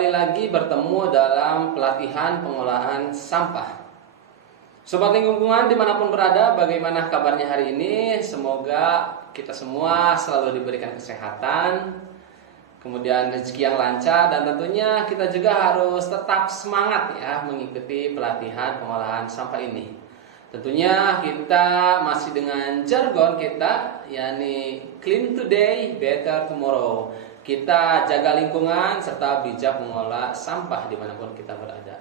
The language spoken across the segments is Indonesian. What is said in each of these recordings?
kembali lagi bertemu dalam pelatihan pengolahan sampah. Sobat Lingkungan dimanapun berada, bagaimana kabarnya hari ini? Semoga kita semua selalu diberikan kesehatan, kemudian rezeki yang lancar, dan tentunya kita juga harus tetap semangat ya mengikuti pelatihan pengolahan sampah ini. Tentunya kita masih dengan jargon kita, yakni clean today, better tomorrow. Kita jaga lingkungan serta bijak mengolah sampah dimanapun kita berada.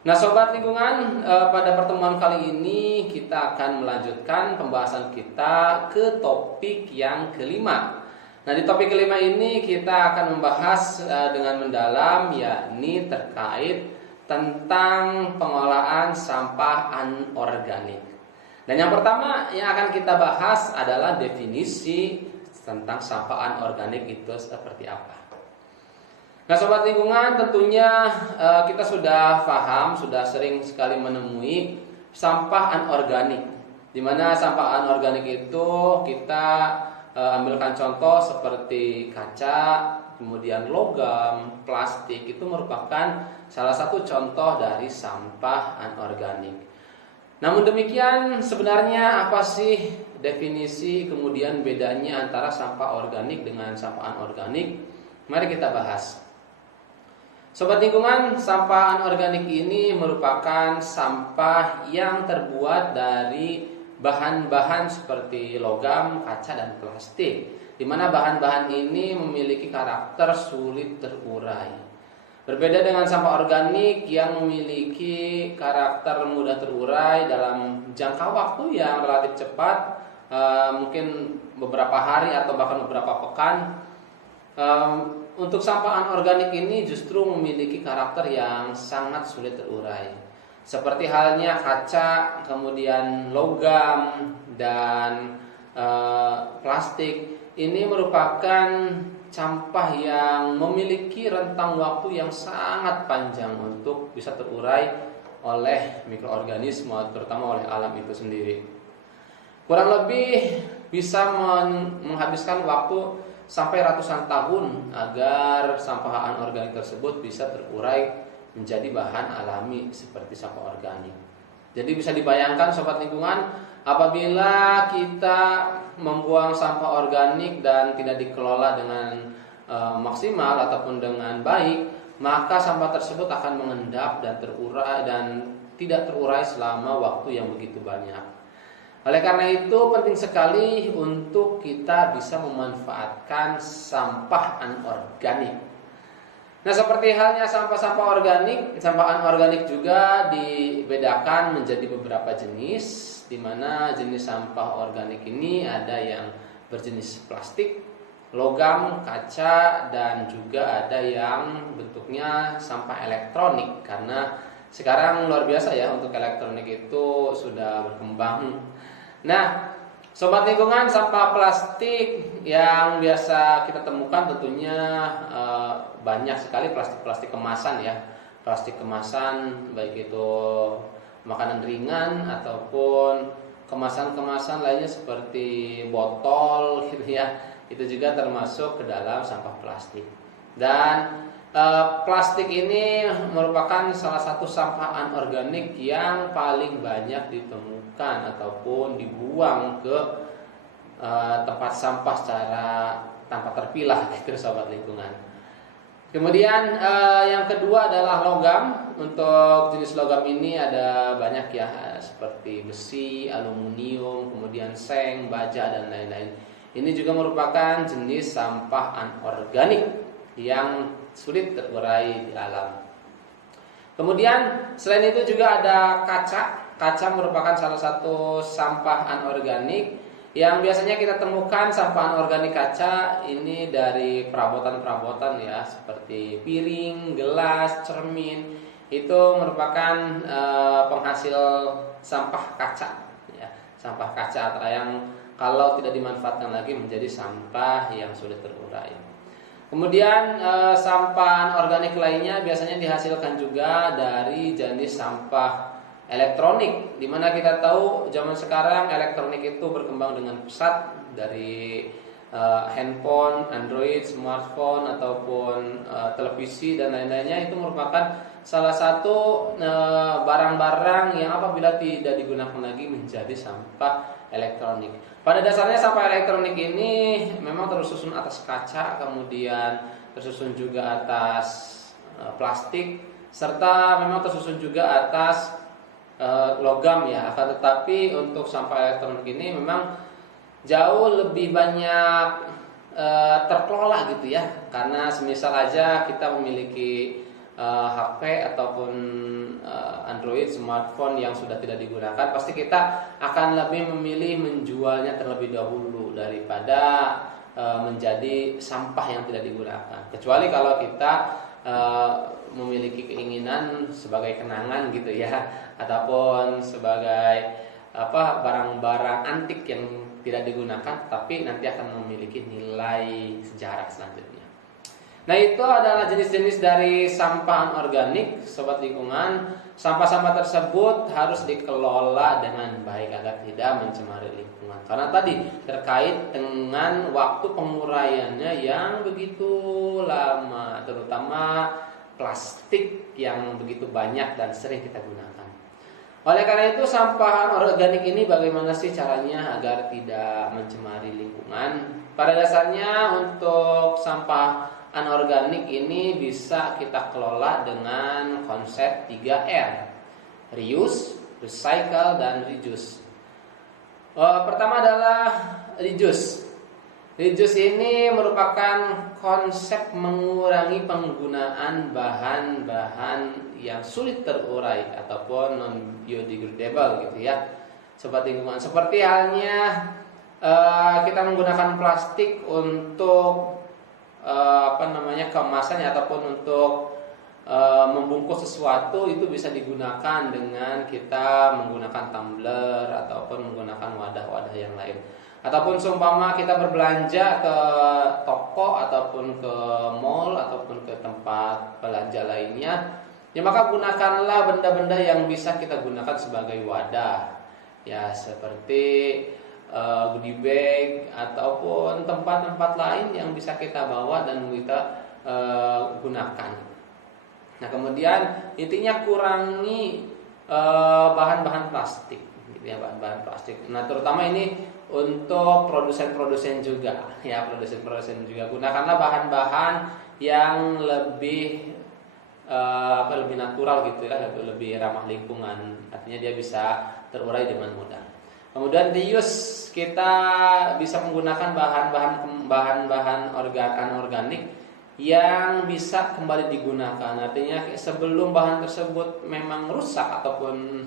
Nah Sobat Lingkungan, pada pertemuan kali ini kita akan melanjutkan pembahasan kita ke topik yang kelima. Nah di topik kelima ini kita akan membahas dengan mendalam, yakni terkait tentang pengolahan sampah anorganik. Dan yang pertama yang akan kita bahas adalah definisi tentang sampah anorganik itu seperti apa. Nah Sobat Lingkungan, tentunya kita sudah paham, sudah sering sekali menemui sampah anorganik. Di mana sampah anorganik itu kita ambilkan contoh seperti kaca, kemudian logam, plastik, itu merupakan salah satu contoh dari sampah anorganik. Namun demikian, sebenarnya apa sih definisi kemudian bedanya antara sampah organik dengan sampah anorganik? Mari kita bahas. Sobat Lingkungan, sampah anorganik ini merupakan sampah yang terbuat dari bahan-bahan seperti logam, kaca, dan plastik, di mana bahan-bahan ini memiliki karakter sulit terurai. Berbeda dengan sampah organik yang memiliki karakter mudah terurai dalam jangka waktu yang relatif cepat, mungkin beberapa hari atau bahkan beberapa pekan. Untuk sampah anorganik ini justru memiliki karakter yang sangat sulit terurai. Seperti halnya kaca, kemudian logam, dan plastik, ini merupakan sampah yang memiliki rentang waktu yang sangat panjang untuk bisa terurai oleh mikroorganisme, terutama oleh alam itu sendiri. Kurang lebih bisa menghabiskan waktu sampai ratusan tahun agar sampah anorganik tersebut bisa terurai menjadi bahan alami seperti sampah organik. Jadi bisa dibayangkan Sobat Lingkungan, apabila kita membuang sampah organik dan tidak dikelola dengan maksimal ataupun dengan baik, maka sampah tersebut akan mengendap dan terurai dan tidak terurai selama waktu yang begitu banyak. Oleh karena itu penting sekali untuk kita bisa memanfaatkan sampah anorganik. Nah seperti halnya sampah-sampah organik, sampah anorganik juga dibedakan menjadi beberapa jenis, di mana jenis sampah organik ini ada yang berjenis plastik, logam, kaca, dan juga ada yang bentuknya sampah elektronik. Karena sekarang luar biasa ya untuk elektronik itu sudah berkembang. Nah Sobat Lingkungan, sampah plastik yang biasa kita temukan tentunya banyak sekali plastik-plastik kemasan ya. Plastik kemasan baik itu makanan ringan ataupun kemasan-kemasan lainnya seperti botol gitu ya. Itu juga termasuk ke dalam sampah plastik. Dan plastik ini merupakan salah satu sampah anorganik yang paling banyak ditemukan ataupun dibuang ke tempat sampah secara tanpa terpilah gitu Sobat Lingkungan. Kemudian yang kedua adalah logam. Untuk jenis logam ini ada banyak ya, seperti besi, aluminium, kemudian seng, baja, dan lain-lain. Ini juga merupakan jenis sampah anorganik yang sulit terurai di alam. Kemudian selain itu juga ada kaca. Kaca merupakan salah satu sampah anorganik yang biasanya kita temukan sampah anorganik kaca ini dari perabotan-perabotan ya, seperti piring, gelas, cermin. Itu merupakan penghasil sampah kaca ya, sampah kaca yang kalau tidak dimanfaatkan lagi menjadi sampah yang sulit terurai. Kemudian sampah organik lainnya biasanya dihasilkan juga dari jenis sampah elektronik, dimana kita tahu zaman sekarang elektronik itu berkembang dengan pesat dari handphone, Android, smartphone ataupun televisi dan lain-lainnya, itu merupakan salah satu barang-barang yang apabila tidak digunakan lagi menjadi sampah elektronik. Pada dasarnya sampah elektronik ini memang tersusun atas kaca, kemudian tersusun juga atas plastik, serta memang tersusun juga atas logam ya. Akan tetapi untuk sampah elektronik ini memang jauh lebih banyak terkelola gitu ya. Karena semisal aja kita memiliki HP ataupun Android smartphone yang sudah tidak digunakan, pasti kita akan lebih memilih menjualnya terlebih dahulu daripada menjadi sampah yang tidak digunakan. Kecuali kalau kita memiliki keinginan sebagai kenangan gitu ya, ataupun sebagai barang-barang antik yang tidak digunakan tapi nanti akan memiliki nilai sejarah selanjutnya. Nah, itu adalah jenis-jenis dari sampah anorganik, sobat lingkungan. Sampah-sampah tersebut harus dikelola dengan baik agar tidak mencemari lingkungan. Karena tadi terkait dengan waktu penguraiannya yang begitu lama, terutama plastik yang begitu banyak dan sering kita gunakan. Oleh karena itu, sampah anorganik ini bagaimana sih caranya agar tidak mencemari lingkungan? Pada dasarnya untuk sampah anorganik ini bisa kita kelola dengan konsep 3R: reuse, recycle, dan reduce. Pertama adalah reduce. Reduce ini merupakan konsep mengurangi penggunaan bahan-bahan yang sulit terurai ataupun non biodegradable gitu ya, sobat lingkungan. Seperti halnya kita menggunakan plastik untuk kemasannya ataupun untuk membungkus sesuatu, itu bisa digunakan dengan kita menggunakan tumbler ataupun menggunakan wadah-wadah yang lain. Ataupun seumpama kita berbelanja ke toko ataupun ke mall ataupun ke tempat belanja lainnya, ya maka gunakanlah benda-benda yang bisa kita gunakan sebagai wadah, ya seperti goodie bag ataupun tempat-tempat lain yang bisa kita bawa dan kita gunakan. Nah, kemudian intinya kurangi bahan-bahan plastik, gitu ya, bahan-bahan plastik. Nah, terutama ini untuk produsen-produsen juga, ya produsen-produsen juga, gunakanlah bahan-bahan yang lebih lebih natural gitu ya, lebih ramah lingkungan. Artinya dia bisa terurai dengan mudah. Kemudian reuse, kita bisa menggunakan bahan-bahan anorganik yang bisa kembali digunakan. Artinya sebelum bahan tersebut memang rusak ataupun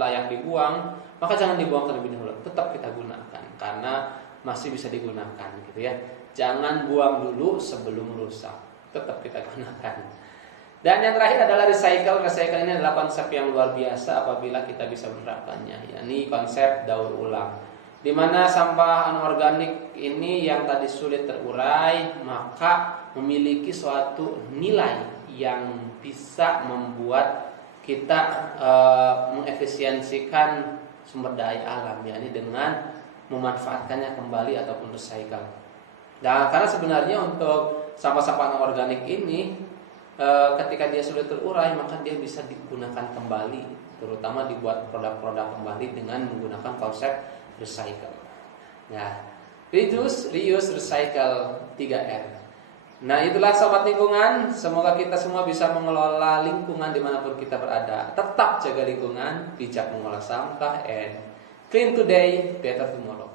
layak dibuang, maka jangan dibuang terlebih dahulu. Tetap kita gunakan karena masih bisa digunakan gitu ya. Jangan buang dulu sebelum rusak. Tetap kita gunakan. Dan yang terakhir adalah recycle. Recycle ini adalah konsep yang luar biasa apabila kita bisa menerapkannya, yakni konsep daur ulang. Di mana sampah anorganik ini yang tadi sulit terurai, maka memiliki suatu nilai yang bisa membuat kita mengefisiensikan sumber daya alam, yakni dengan memanfaatkannya kembali ataupun recycle. Nah, karena sebenarnya untuk sampah-sampah anorganik ini ketika dia sudah terurai, maka dia bisa digunakan kembali, terutama dibuat produk-produk kembali dengan menggunakan konsep recycle. Nah, reduce, reuse, recycle, 3R. Nah, itulah sobat lingkungan. Semoga kita semua bisa mengelola lingkungan dimanapun kita berada. Tetap jaga lingkungan, bijak mengolah sampah, and clean today, better tomorrow.